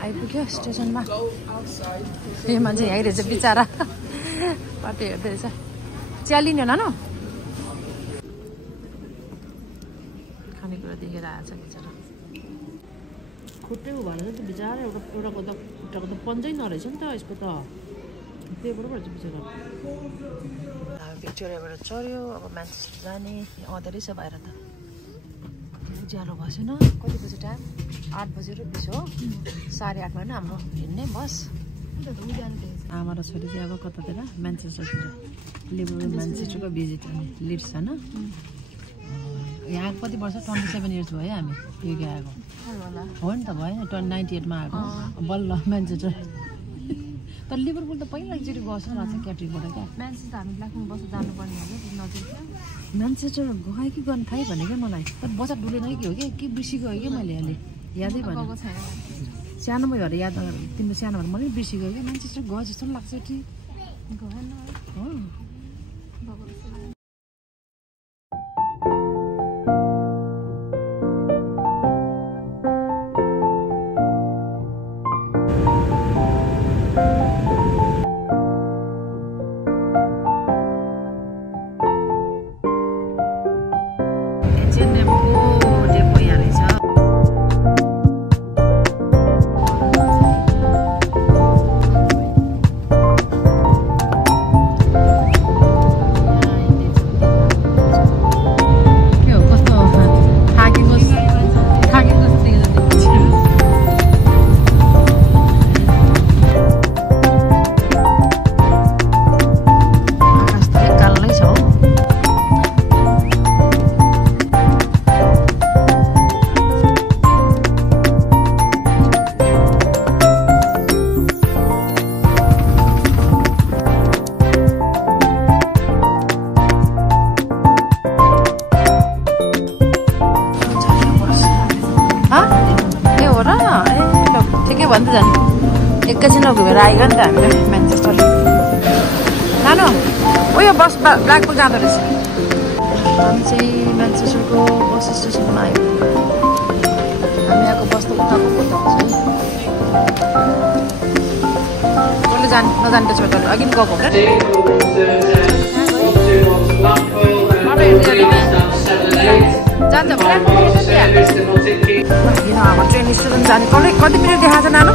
आइपुग्यो स्टेसनमा यो मान्छे यहीँ रहेछ बिचरा बाटो हेर्दै रहेछ चिया लिने नानु खानेकुरा देखेर आएछ बिचरा खुट्टै उ भनेर त बिचरा एउटाको त पन्जै नरहेछ नि त यसको त त्यही भएर भन्छ बिचरा भिक्टोरियाबाट चढ्यो अब म्यान्चेस्टर जाने आउँदो रहेछ बाहिर त उज्यालो बसेन कति बजी टाइम 8 बजेर 20 हो 8:30 मा हाम्रो हिँड्ने बस आमा र छोरी चाहिँ अब कतातिर म्यान्चेस्टरतिर लिभरपुल म्यान्चेस्टरको भिजिट लिड्स होइन यहाँ कति वर्ष 27 इयर्स भयो हामी यो आएको हो नि त भयो 98 मा आएको बल्ल म्यान्चेस्टर तर लिभरपुल त पहिलाचोटि गएको छ रहेछ क्याट्रिकबाट क्या म्यान्चेस्टर हामी ब्ल्याकमा बसेर जानुपर्ने हो क्या नजिक म्यान्चेस्टर गयो कि गर्नु थाहै भने क्या मलाई तर बजार डुलेन कि हो कि बिर्सिगयो कि मैले अहिले यादै भने सानो भयो अरे याद तिम्रो सानो भएर मैले बिर्सिगयो क्या म्यान्चेस्टर गयो जस्तो लाग्छ कि गएन हो भन्दै जानु एकैछिन घुमेर आइगयो नि त हामीले म्यान्चेस्टर नानु उयो बस ब्ल्याकपुल जाँदो रहेछ हामी चाहिँ म्यान्चेस्टरको बस स्टेसनमा आयो हामी यहाँको बस त उताको पो छ कसले नजाने त छोटो अघि नि गएको जान्छ अब ट्रेन स्टेसन जाने कति मिनट देखाएको छ नानु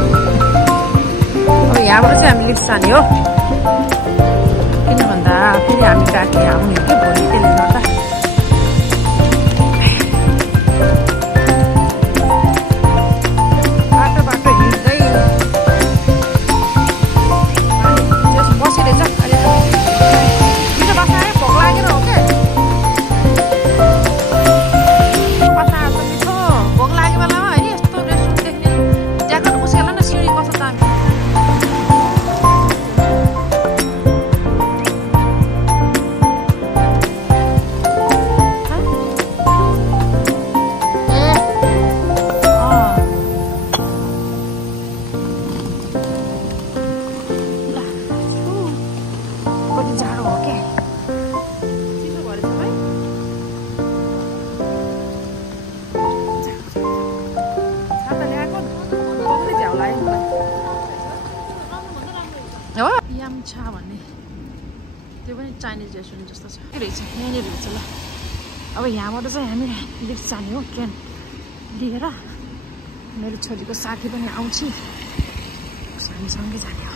अब यहाँबाट चाहिँ हामी लिड्स जाने हो किन भन्दा फेरि हामी गाडी आउने हो कि भोलि त्यसले गर्दा बाटो हिँड्दै बसिरहेछ अहिले मिठो बासा आयो भोक लागेर हो क्या याम्छा भन्ने त्यो पनि चाइनिज रेस्टुरेन्ट जस्तो छ के रहेछ यहाँनिर रहेछ ल अब यहाँबाट चाहिँ हामी लिफ्ट जाने हो ट्रेन लिएर मेरो छोरीको साथी पनि आउँछ हामीसँगै जाने हो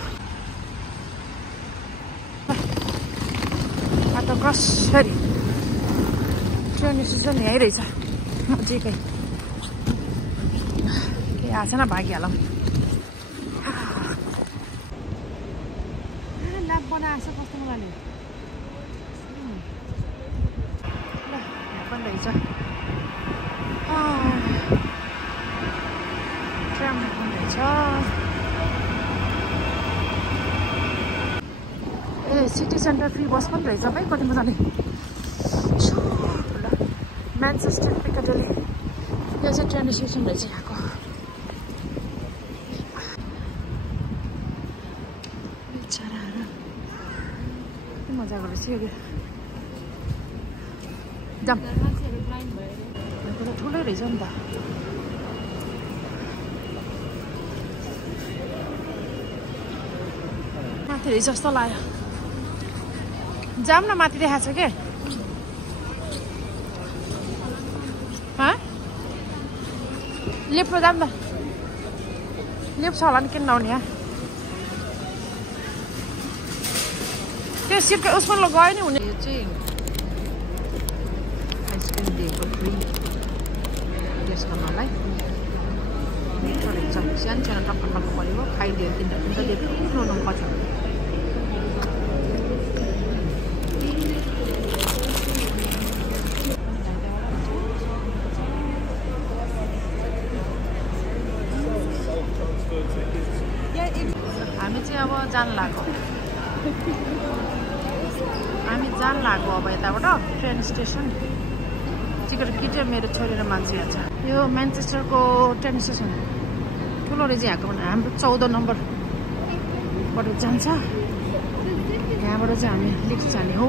बाटो कसरी ट्रेन स्टेसन यहीँ रहेछ नजिकै केही आएको छैन भागिहालौँ बनाएको छ कस्तो मजाले ल यहाँ पनि रहेछ ट्राम पनि रहेछ ए सिटी सेन्टर फ्री बस पनि रहेछ भाइ कति मजाले ल म्यान्चेस्टर पिकाडेली यो चाहिँ ट्रेन स्टेसन रहेछ यहाँको मजाको रहेछ यो जाम ठुलै रहेछ नि त माथि रहेछ जस्तो लाग्यो जाम न माथि देखाएको छ के लिफ्टमा जाम न लिफ्ट छ होला नि किन नआउने यहाँ त्यो सिटको उसमा गयो नि हुने यो चाहिँ आइसक्रिम दिएको फ्री टेस्ट गर्नलाई मिठो रहेछ सानो सानो टक्क टक्क परेको खाइदियो तिनवटा दिएको ठुलो कति हामी चाहिँ अब जान लाग्यो अब यताबाट ट्रेन स्टेसन टिकट किट्यो मेरो छोरी र मान्छे छ यो म्यान्चेस्टरको ट्रेन स्टेसन ठुलो रहेछ यहाँको हाम्रो 14 नम्बरबाट जान्छ यहाँबाट चाहिँ हामी लिफ्ट जाने हो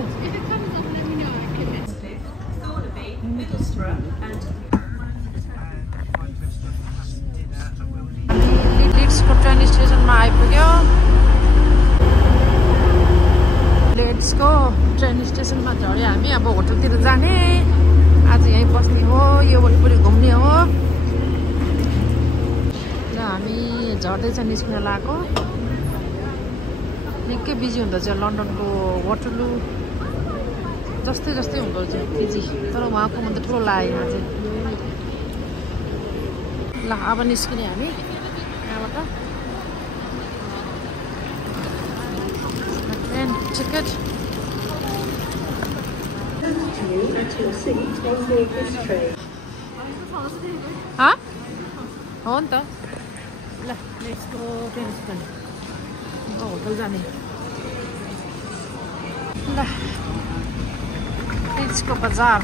लिड्सको ट्रेन स्टेसनमा आइपुग्यो लिड्सको ट्रेन स्टेसनमा झऱ्यो हामी अब होटलतिर जाने आज यहीँ बस्ने हो यो वरिपरि घुम्ने हो र हामी झर्दैछ निस्किन लागेको निकै बिजी हुँदो रहेछ लन्डनको वाटरलू जस्तै हुँदो रहेछ बिजी तर उहाँको मन त ठुलो लाग्यो यहाँ चाहिँ ल अब निस्किने हामी यहाँबाट ट्रेन टिकट हो नि त ल let's go train station hotel जाने ल लिड्सको बजार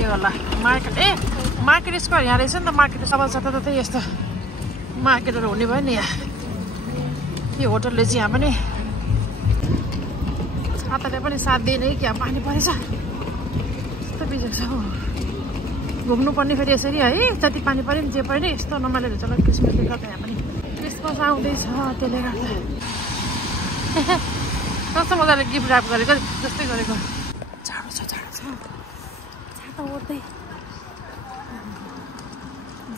यो होला मार्केट मार्केट स्क्वायर यहाँ रहेछ नि त मार्केट सब जताततै यस्तो मार्केटहरू हुने भयो नि यहाँ यो होटलले चाहिँ यहाँ पनि छाताले पनि साथ दिएन कि यहाँ पानी परेछ यस्तो बिजोग छ घुम्नु पर्ने फेरि यसरी है जति पानी पऱ्यो नि जे पऱ्यो नि यस्तो नमाले हुन्छ ल क्रिसमसले गर्दा यहाँ पनि क्रिसमस आउँदैछ त्यसले गर्दा कस्तो मजाले गिफ्ट ऱ्याप गरेको जस्तै गरेको जाडो छ छाता ओर्दै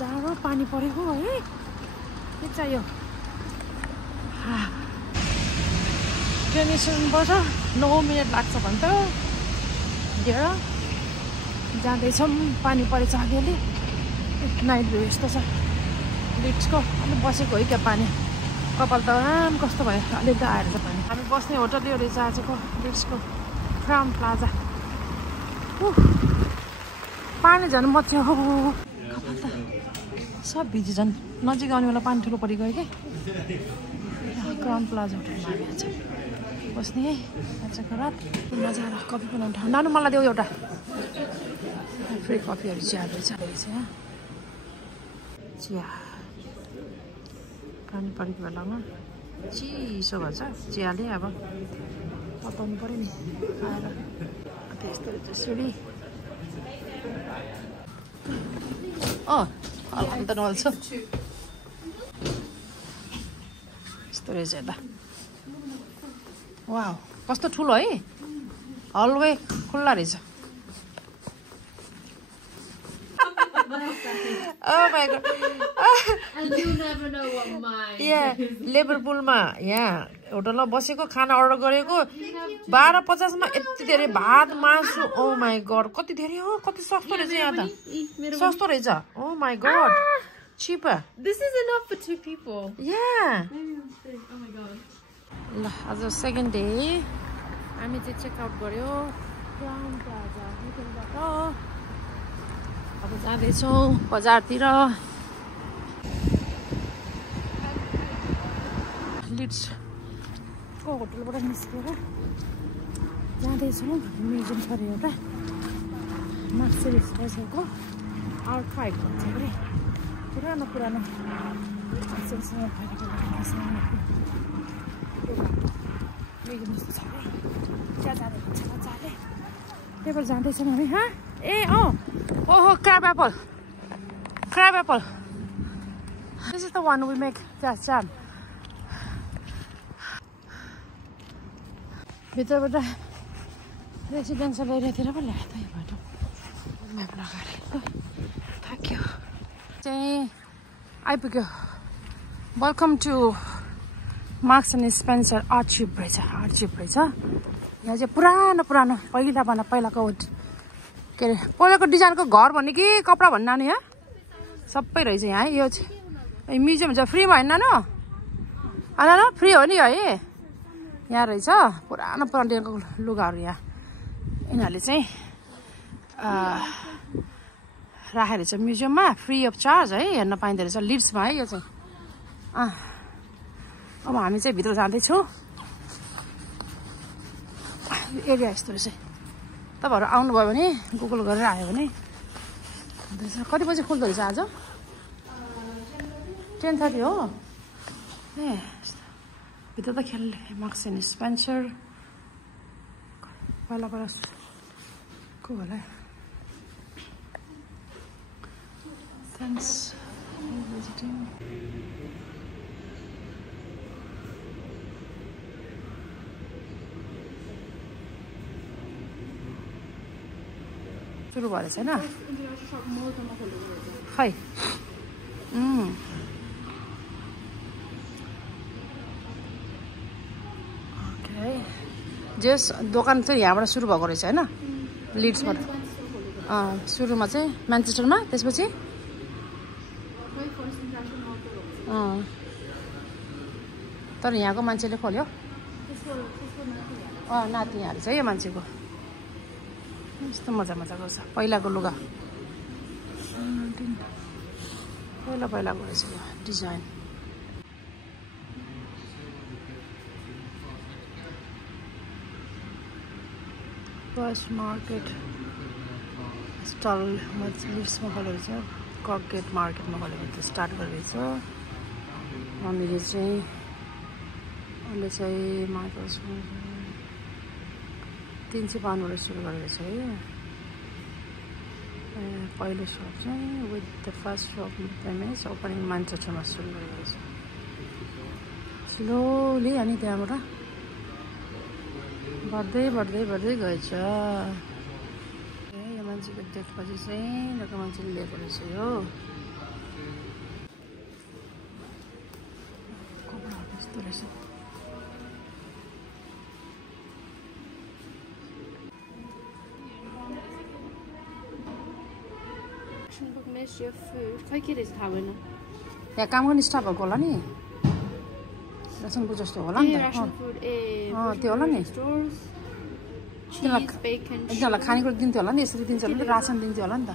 जाडो पानी परेको है के चाहियो ट्रेन स्टेसनबाट 9 मिनट लाग्छ भन्छ हिँडेर जाँदैछौँ पानी परेछ अलिअलि नाइट भ्यू यस्तो छ लिड्सको अलिक बसेको है क्या पानी कपाल त आराम कस्तो भयो अलिक त आएर छ पानी हामी बस्ने होटल यो रहेछ आजको लिड्सको क्राउन प्लाजा पानी झन् मच्यो कपाल त सब भिजी झन् नजिक आउने बेला पानी ठुलो परि गयो कि क्राउन प्लाजा होटलमा हामी आज बस्ने है आजको रात मजा आएर कफी बनाउनु ठाउँ नानु मलाई देऊ एउटा फ्री कफीहरू चियाहरू छ यहाँ चिया पानी परेको बेलामा चिसो भन्छ चियाले अब पकाउनु पऱ्यो नि आएर त्यस्तो रहेछ सिँढी अन्त नल्छ यस्तो रहेछ यता वाउ कस्तो ठुलो है हलवे खुल्ला रहेछ Oh my god. And you never know what mine. Yeah, लिभरपुलमा यहाँ होटलमा बसेको खाना अर्डर गरेको 12.50 मा यति धेरै भात मासु ओ माय गॉड कति धेरै हो कति सस्तो रहेछ यहाँ त सस्तो रहेछ oh my god cheaper. This is enough for 2 people. Yeah. Oh my god. ल आज सेकेन्ड डे हामी चाहिँ चेक आउट गर्यो क्राउन प्लाजा होटलबाट अब जाँदैछौँ बजारतिर लिड्सको होटलबाट निस्केर जाँदैछौँ म्युजियम छ अरे एउटा मार्सेलिस रेसलको आर्काइभ भन्छ अरे पुरानो त्यही भएर जाँदैछौँ हामी ओहो crab apple. This is the one we make jam. भित्रबाट रेसिडेन्सियल एरियातिर पो ल्याए त यो बाटो म्याप लगाएर थाक्यो चाहिँ आइपुग्यो welcome to Marks and Spencer archive रहेछ यहाँ चाहिँ पुरानो पहिलाको के अरे पहिलाको डिजाइनको घर भन्ने कि कपडा भन्ने नानु यहाँ सबै रहेछ यहाँ यो चाहिँ म्युजियम हुन्छ फ्रीमा होइन नानु नानु फ्री हो नि है यहाँ रहेछ पुरानो डिजाइनको लुगाहरू यहाँ यिनीहरूले चाहिँ राखेको रहेछ म्युजियममा फ्री अफ चार्ज है हेर्न पाइँदो रहेछ लिड्समा है यो चाहिँ अब हामी चाहिँ भित्र जाँदैछौँ एरिया यस्तो रहेछ तपाईँहरू आउनुभयो भने गुगल गरेर आयो भने कति बजी खुल्दो रहेछ आज 10:30 हो ए भित्र त खेल्ने मार्क्स एन्ड स्पेन्सर पहिला को होला थ्याङ्क्स भिजिटिङ सुरु भएर छैन खै जेस दोकान चाहिँ यहाँबाट सुरु भएको रहेछ होइन लिड्सबाट सुरुमा चाहिँ म्यान्चेस्टरमा त्यसपछि तर यहाँको मान्छेले खोल्यो नाति यहाँ रहेछ यो मान्छेको यस्तो मजाको छ पहिलाको लुगा पहिलाको रहेछ यो डिजाइन फर्स्ट मार्केट स्टल लिड्समा खोलेको छ ककगेट मार्केटमा खोलेको थियो स्टार्ट गरेको छ मम्मीले चाहिँ अहिले चाहिँ मार्केट 352 सुरु गरेको छ है पहिलो सप चाहिँ with the first shop premise opening म्यान्चेस्टरमा सुरु गरेको छ स्लोली अनि त्यहाँबाट बढ्दै गएछ यो मान्छेको देखेपछि चाहिँ लोकल मान्छेले लिएको रहेछ यो यस्तो रहेछ खै के रहेछ थाहा भएन यहाँ काम गर्ने स्टाफहरूको होला नि रासनको जस्तो होला नि त त्यो होला नि एकजनालाई खानेकुरा दिन्थ्यो होला नि यसरी दिन्छ होला नि रासन दिन्थ्यो होला नि त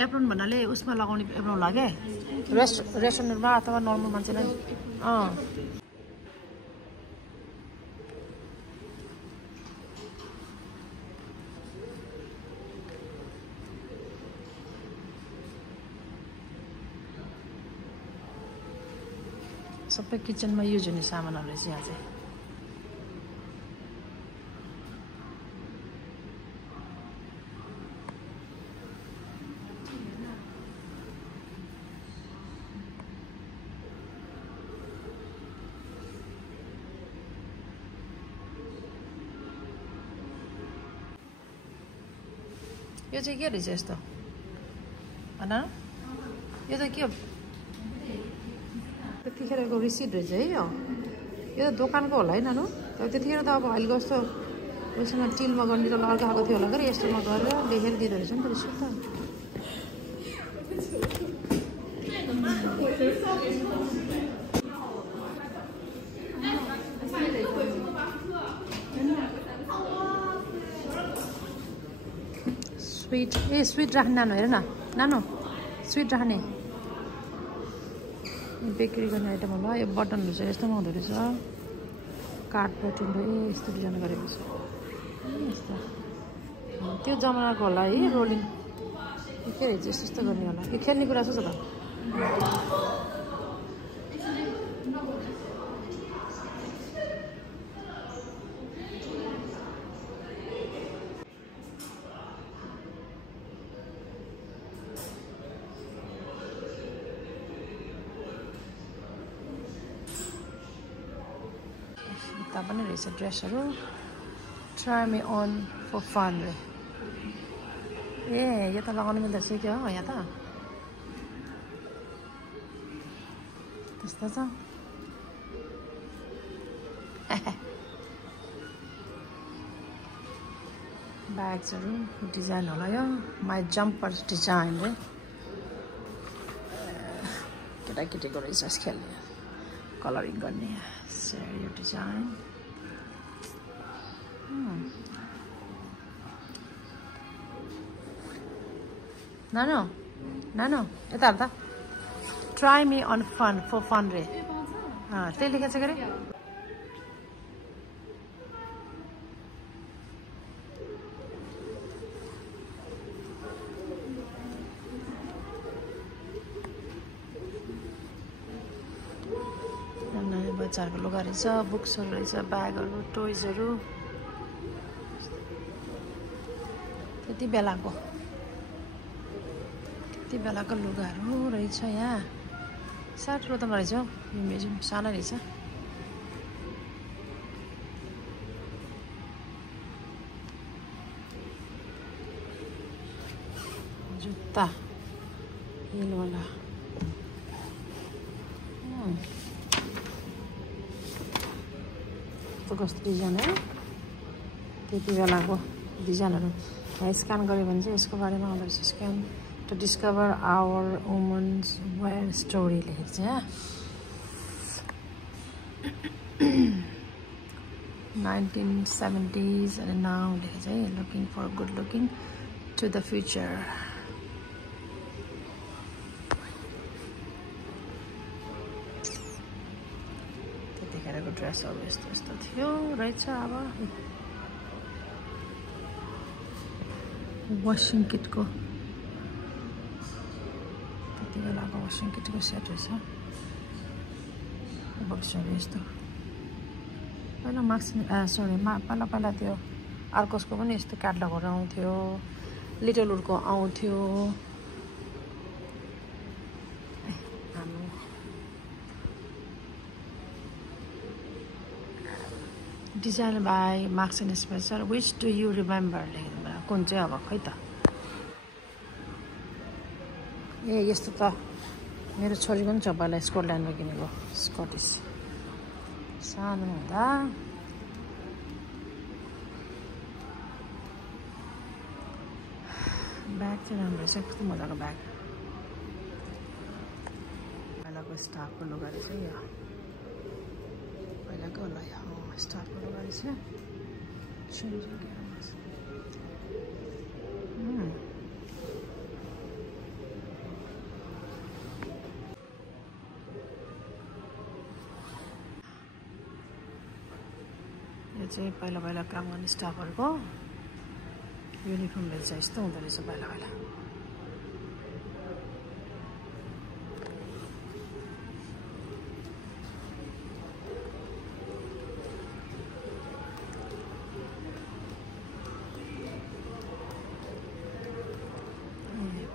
एप्रोन भन्नाले उसमा लगाउने एप्रोन होला क्या रेस्टुरेन्टमा अथवा नर्मल मान्छेलाई सबै किचनमा युज हुने सामानहरू रहेछ यहाँ चाहिँ यो चाहिँ के रहेछ यस्तो भन यो त के हो त्यतिखेरको रिसिट रहेछ है यो त दोकानको होला है नानु त्यतिखेर त अब अहिलेको जस्तो उयोसँग टिलमा गर्ने त लगाएको थियो होला कि यस्तोमा गरेर लेखेर दिँदो रहेछ नि त रिसिट त स्विट राख्ने नानु हेर न नानु स्विट राख्ने बेकरी गर्ने आइटम होला यो बटनहरू चाहिँ यस्तोमा हुँदो रहेछ काठ बटनहरू यस्तो डिजाइन गरेको छ यस्तो त्यो जमानाको होला है रोलिङ के रहेछ यस्तो गर्ने होला यो खेल्ने कुरा छ त यता पनि रहेछ ड्रेसहरू try me on for fun रे ए यो त लगाउनु मिल्दो रहेछ क्या हो यहाँ त त्यस्तो छ ब्याग्सहरू डिजाइन होला यो माई जम्पर डिजाइन रे केटाकेटीको रहेछ खेल्ने कलरिङ गर्ने यो डिजाइन नानो नानो यता हेर त try me on fun for fun रे त्यही लेखेको छ के अरे बच्चाहरूको लुगा रहेछ बुक्सहरू रहेछ ब्यागहरू टोइजहरू त्यति बेलाको लुगाहरू रहेछ यहाँ साह्रो ठुलो त रहेछ हौ यो म्युजियम सानो रहेछ जुत्ता हिलवाला कस्तो डिजाइन हो त्यति बेलाको डिजाइनहरू स्क्यान गऱ्यो भने चाहिँ यसको बारेमा आउँदो रहेछ scan to discover our women's wear story लेखेको छ यहाँ 1970s and now लेखेको छ है looking for good looking to the future त्यतिखेरको ड्रेसहरू यस्तो यस्तो थियो रहेछ अब वासिङ किटको त्यति बेलाको वासिङ किटको सेट रहेछ बक्सहरू यस्तो पहिला पहिला त्यो अर्कोसको पनि यस्तो क्याटलगहरू आउँथ्यो लिटल वुडको आउँथ्यो design by marks and Spencer which do you remember लेख्नु कुन चाहिँ अब खै त ए यस्तो त मेरो छोरीको पनि छ पहिला स्कटल्यान्डमा किनेको स्कटिस सानो हुँदा ब्याग चाहिँ राम्रो रहेछ कस्तो मजाको ब्याग पहिलाको स्टाफको लुगा रहेछ यो पहिलाको होला स्टाफको लुगा रहेछ यो चाहिँ पहिला काम गर्ने स्टाफहरूको युनिफर्म रहेछ यस्तो हुँदो रहेछ पहिला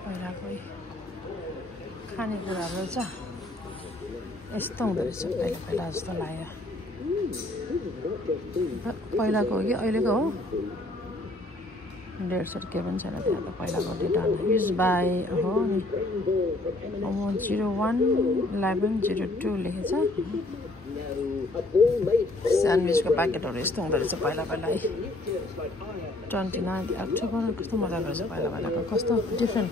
पहिलाको खानेकुराहरू रहेछ यस्तो हुँदो रहेछ पहिला जस्तो लाग्यो पहिलाको हो कि अहिलेको हो 150 के पनि छैन त्यहाँ त पहिलाको डेटा युज बाई हो नि 01/11/02 लेखेछ स्यान्डविचको प्याकेटहरू यस्तो हुँदो रहेछ पहिला है 29 अक्टोबर कस्तो मजाको रहेछ पहिलाको कस्तो डिफ्रेन्ट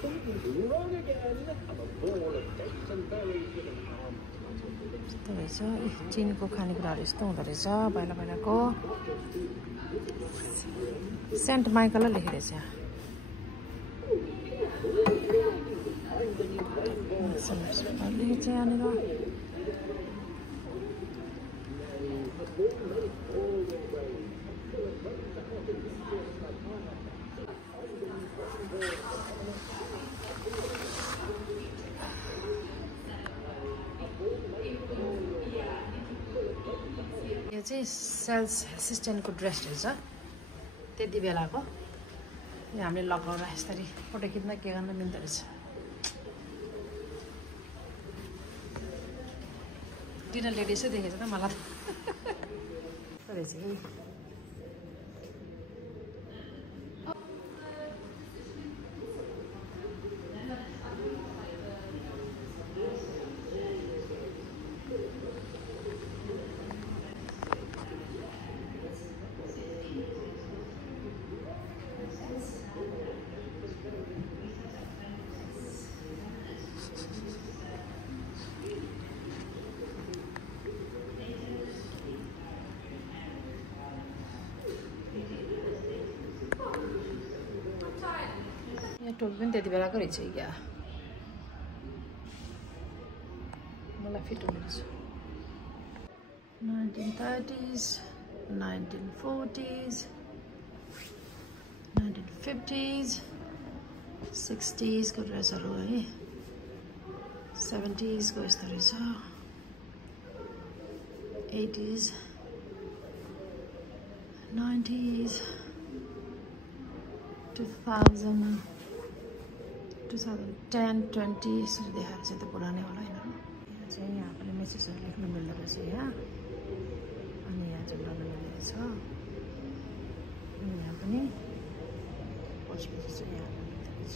यस्तो रहेछ चिनको खानेकुराहरू यस्तो हुँदो रहेछ पहिलाको सेन्ट माइकल लेखेको रहेछ लेखेको छ यहाँनिर यो चाहिँ सेल्स एसिस्टेन्टको ड्रेस रहेछ त्यति बेलाको यो हामीले लगाएर यसरी फोटो खिच्न के गर्न मिल्दो रहेछ डिनर लेडिसै देखेछ त मलाई रहेछ है टोपी पनि त्यति बेलाको रहेछ क्या मलाई फिट हुने रहेछ 1930s 1940s 1950s 60s को ड्रेसहरू है 70s को यस्तो रहेछ 80s 90s 2000 2010 20 यसरी देखाएर चाहिँ त्यो पुरानै होला होइन यहाँ चाहिँ यहाँ पनि मेसेजहरू लेख्नु मिल्दो रहेछ यहाँ अनि यहाँ चाहिँ गर्न मिल्दो रहेछ अनि यहाँ पनि पछिपछि चाहिँ यहाँ मिल्दो रहेछ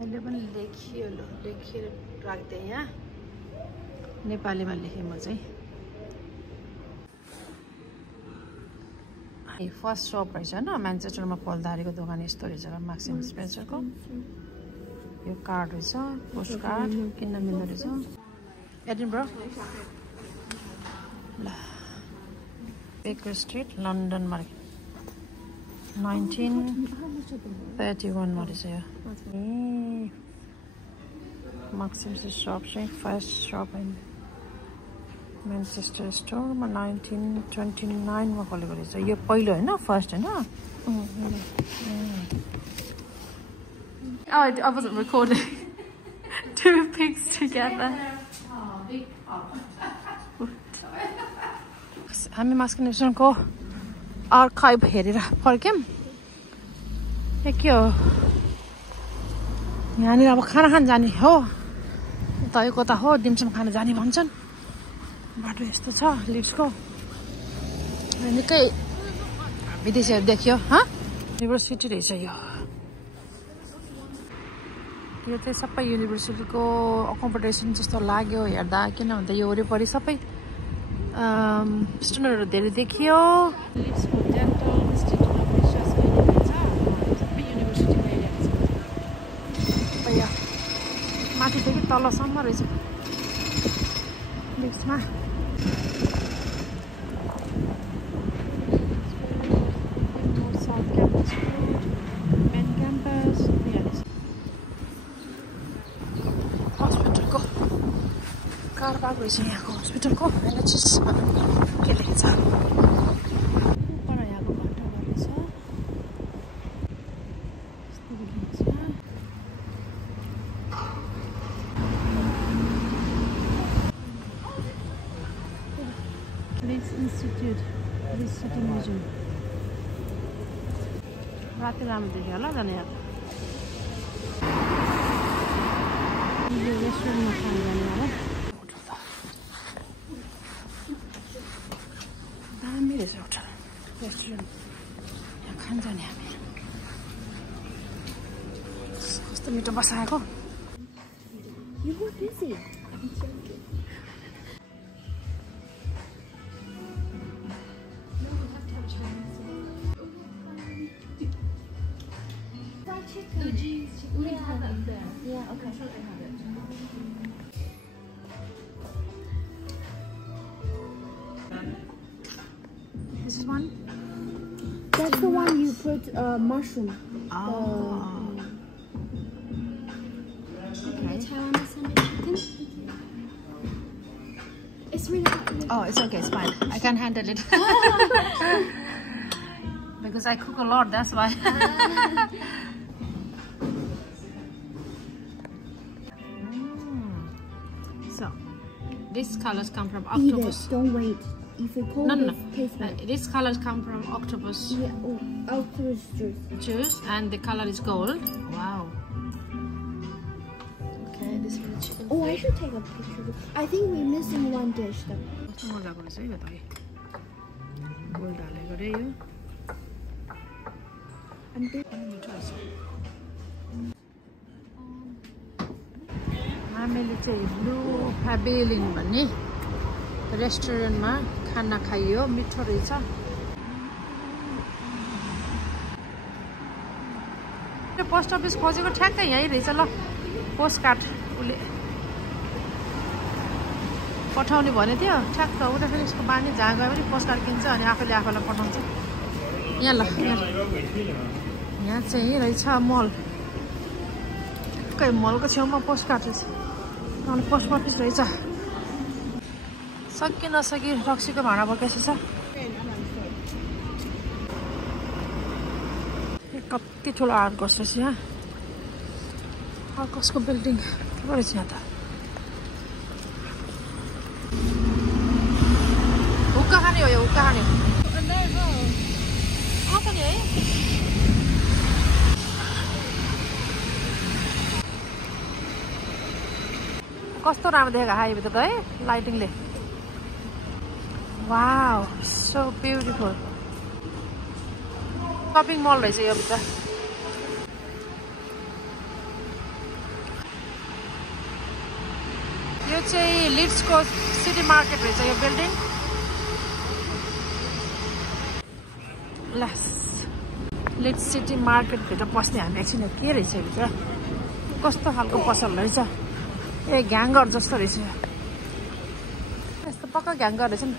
अहिले पनि लेखिएर राख्दै यहाँ नेपालीमा लेखेँ म चाहिँ फर्स्ट शप रहेछ होइन म्यान्चेस्टरमा फलदारीको दोकान यस्तो रहेछ मार्क्स एन्ड स्पेन्सरको यो कार्ड रहेछ पोस्ट कार्ड किन्न मिल्दो रहेछ एडिनबरा ल बेकर स्ट्रिट लन्डन मार्केट 1931 मा रहेछ यो ए मार्क्स एन्ड सप चाहिँ फर्स्ट सप होइन Manchester store ma 1929 ma खोलेको रहेछ यो पहिलो हैन फर्स्ट हैन Oh, I wasn't recording. Two pigs together. हामी मास्क नेसनको आर्काइभ हेरेर फर्क्यौं यो के हो यहाँनिर अब खाना खान जाने हो उता यो कता हो डिमसम खान जाने भन्छन् बाटो यस्तो छ लिड्सको निकै विदेशीहरू देखियो युनिभर्सिटी रहेछ यो चाहिँ सबै युनिभर्सिटीको अकोमोडेसन जस्तो लाग्यो हेर्दा किन भन्दा यो वरिपरि सबै स्टुडेन्टहरू धेरै देखियो लिड्सको डेन्टल इन्स्टिट्युट अफ रिसर्च सबै युनिभर्सिटीको एरिया छ माथिदेखि तलसम्म रहेछ लिड्समा कार पार्क रहेछ यहाँको हस्पिटलको एनएचएस के लेखेछ पर यहाँको बाटो रहेछ Leeds Institute City Museum राति राम्रो देख्यो होला जाने यहाँ यो रेस्टुरेन्टमा खान जाने होला दामी रहेछ होटल रेस्टुरेन्ट यहाँ खान जाने हामी कस्तो मिठो बसाएको You were busy. Yeah, okay. This is one? That's the one you put mushroom. Oh. Okay. Taiwan Sunday chicken. It's really hot. Oh, it's okay, it's fine. I can handle it. Because I cook a lot, that's why. So, these colors come from octopus. Eat it. Don't wait. If you cold, No. taste bad. These colors come from octopus Yeah, octopus juice. juice, and the color is gold. Wow. Okay, this for the chicken. Oh, I should take a picture. I think we're missing one dish though. कस्तो मजाको रहेछ है यो त gold हालेको रे यो And big. मिठो रहेछ हामीले चाहिँ ब्लू प्याभिलियन भन्ने रेस्टुरेन्टमा खाना खाइयो मिठो रहेछ पोस्ट अफिस खोजेको ठ्याक्कै यहीँ रहेछ ल पोस्ट कार्ड उसले पठाउने भने थियो ठ्याक्क उसले फेरि उसको बानी जहाँ गयो भने पोस्ट कार्ड किन्छ अनि आफैले आफैलाई पठाउँछ यहाँ ल यहाँ चाहिँ रहेछ मल ठ्याक्कै मलको छेउमा पोस्ट कार्ड रहेछ अनि पोस्ट अफिस रहेछ सकि नसकि रक्सीको भाँडा बोकेछ कति ठुलो आर्ट गर्छ यहाँ कसको बिल्डिङ के रहेछ यहाँ त हुक्का खाने हो यो हुक्का खाने नि है कस्तो राम्रो देखेको हाइवे त है लाइटिङले वाउ सो ब्युटिफुल शपिङ मल रहेछ यो भित्र यो चाहिँ लिड्सको सिटी मार्केट रहेछ यो बिल्डिङ ल लिड्स सिटी मार्केटभित्र पस्ने हामी एकछिन के रहेछ भित्र कस्तो खालको पसल रहेछ ए ग्याङ्गर जस्तो रहेछ यस्तो पक्का ग्याङ्गर रहेछ नि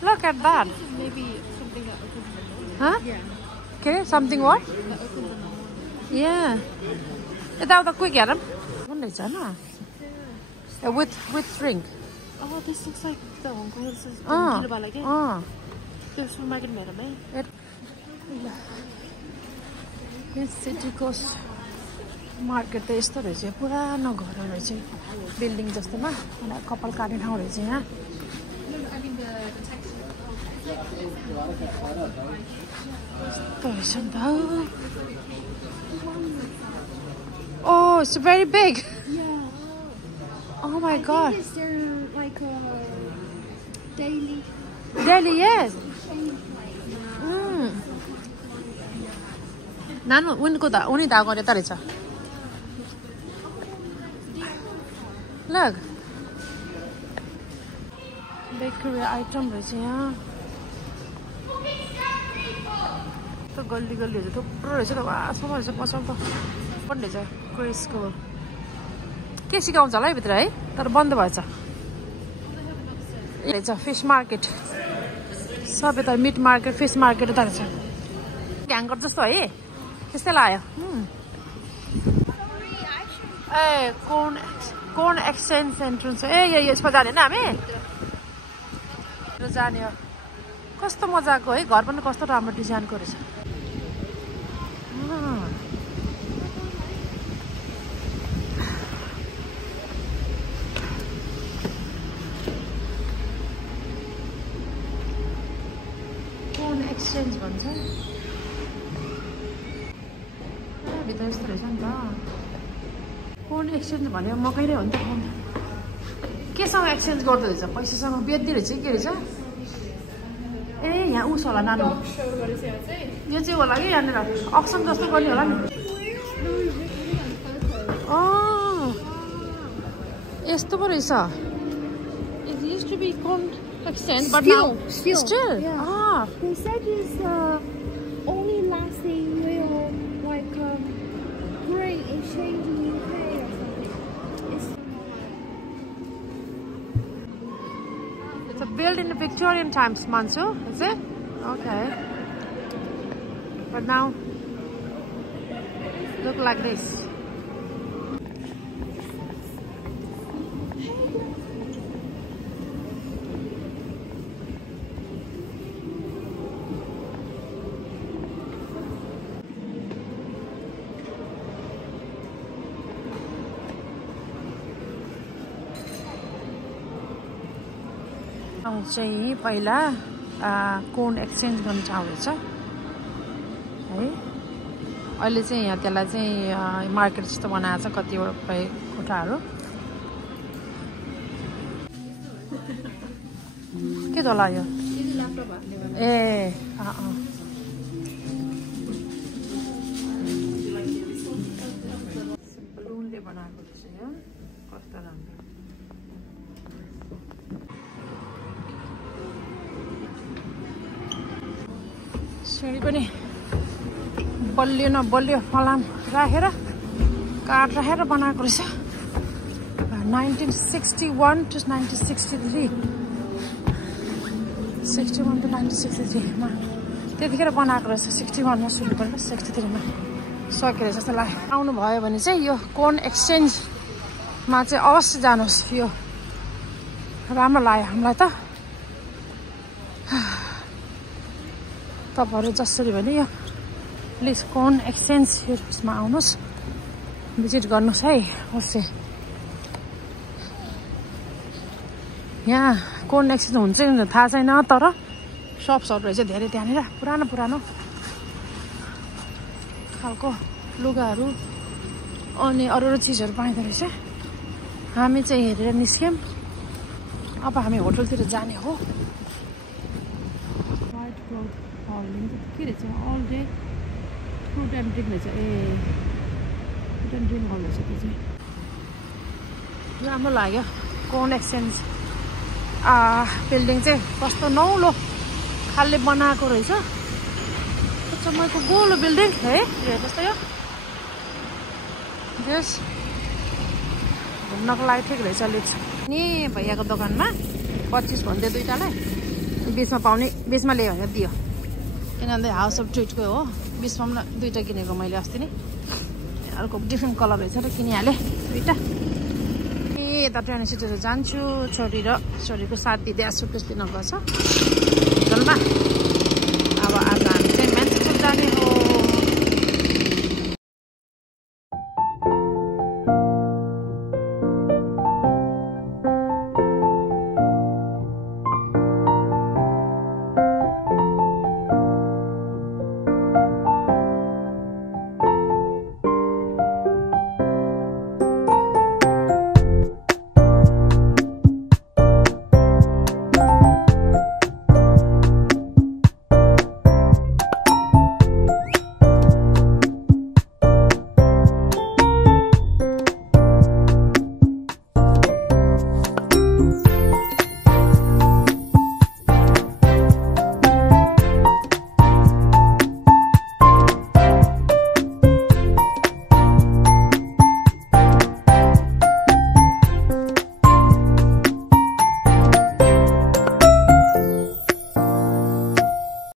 Look at that. Maybe something that opens the door. Huh? Yeah. Okay, something what? That opens the door. Yeah. Without a quick Adam. With drink. Oh, this looks like the one called this is like it. There's some market madam, eh? This city coast market त यस्तो रहेछ पुरानो घर रहेछ building जस्तोमा अनि कपाल काट्ने ठाउँ रहेछ यहाँ Oh, it's very big. Yeah. Oh my God. Is there like a daily? Daily, yes. नानु उनको दा उनी दा गरे त रहेछ Look. Bakery item रहेछ यहाँ तो गल्ली गल्ली रहेछ थुप्रो रहेछ त वासमा रहेछ पसल त पनि रहेछ क्रेसको के सिकाउँछ होला है भित्र है तर बन्द भएछ रहेछ फिस मार्केट सबै त मिट मार्केट फिस मार्केट त रहेछ ह्याङ्गर जस्तो है त्यस्तै लाग्यो ए कोन एक्सचेन्ज सेन्टर छ ए यसमा जाने होइन हामी जाने हो कस्तो मजाको है घर पनि कस्तो राम्रो डिजाइनको रहेछ कोन एक्सचेन्ज भन्छ भित्र यस्तो रहेछ नि त कोन एक्सचेन्ज भनेको मकै नै हो नि त केसँग एक्सचेन्ज गर्दो रहेछ पैसासँग बेच्दै रहेछ के रहेछ ए यहाँ उस होला नानु यो चाहिँ होला कि यहाँनिर अक्सन जस्तो गर्ने होला नि यस्तो पो रहेछ It used to be corn accent, but Still. Still? Yeah. They said it's only lasting will like great exchange in UK or something. It's built in the Victorian times, Mansu, is it? Okay. But now, look like this. चाहिँ पहिला कोन exchange गर्ने ठाउँ रहेछ है अहिले चाहिँ यहाँ त्यसलाई चाहिँ मार्केट जस्तो बनाएको छ कतिवटा कोठाहरू के होला यो ए सिम्पलले बनाएको रहेछ यो कस्तो राम्रो सिँढी पनि बलियो न बलियो फलाम राखेर काठ राखेर बनाएको रहेछ 1961 to 1963 61 to 1963 मा त्यतिखेर बनाएको रहेछ 61 मा सुरु गरेर 63 मा सकेर जस्तो लाग्यो आउनु भयो भने चाहिँ यो कोन एक्सचेन्जमा चाहिँ अवश्य जानुहोस् यो राम्रो लाग्यो हामीलाई त तपाईहरु जसरी भने यो प्लिज कोन एक्सचेन्ज यसमा आउनुहोस् भिजिट गर्नुहोस् है अवश्य यहाँ कोन एक्सचेन्ज हुन्छ कि थाहा छैन तर सप्सहरु रहेछ धेरै त्यहाँनिर पुरानो पुरानो खालको लुगाहरू अनि अरू अरू चिजहरू पाइँदो रहेछ हामी चाहिँ हेरेर निस्क्यौँ अब हामी होटलतिर जाने हो वाइट क्लोथ हल के रहेछ all day fruit and drink रहेछ ए फ्रुट एन्ड ड्रिङ्क हल रहेछ त्यो चाहिँ राम्रो लाग्यो कोन एक्सचेन्ज बिल्डिङ चाहिँ कस्तो नौलो खालले बनाएको रहेछ चम्मको गोलो बिल्डिङ है हेर्नुहोस् त यो यस घुम्नको लागि ठिक रहेछ अलिक नि भैयाको दोकानमा 25 भन्दै दुईटालाई 20 मा पाउने 20 मा ल्यायो भने दियो किनभने हाउस अफ ट्रिटको हो 20 मा दुईटा किनेको मैले अस्ति नै अर्को डिफ्रेन्ट कलर रहेछ र किनिहालेँ दुईटा यता ट्रेन सिटेर जान्छु छोरी र छोरीको साथ दिदी सुटकेस लिन गएको छ होटलमा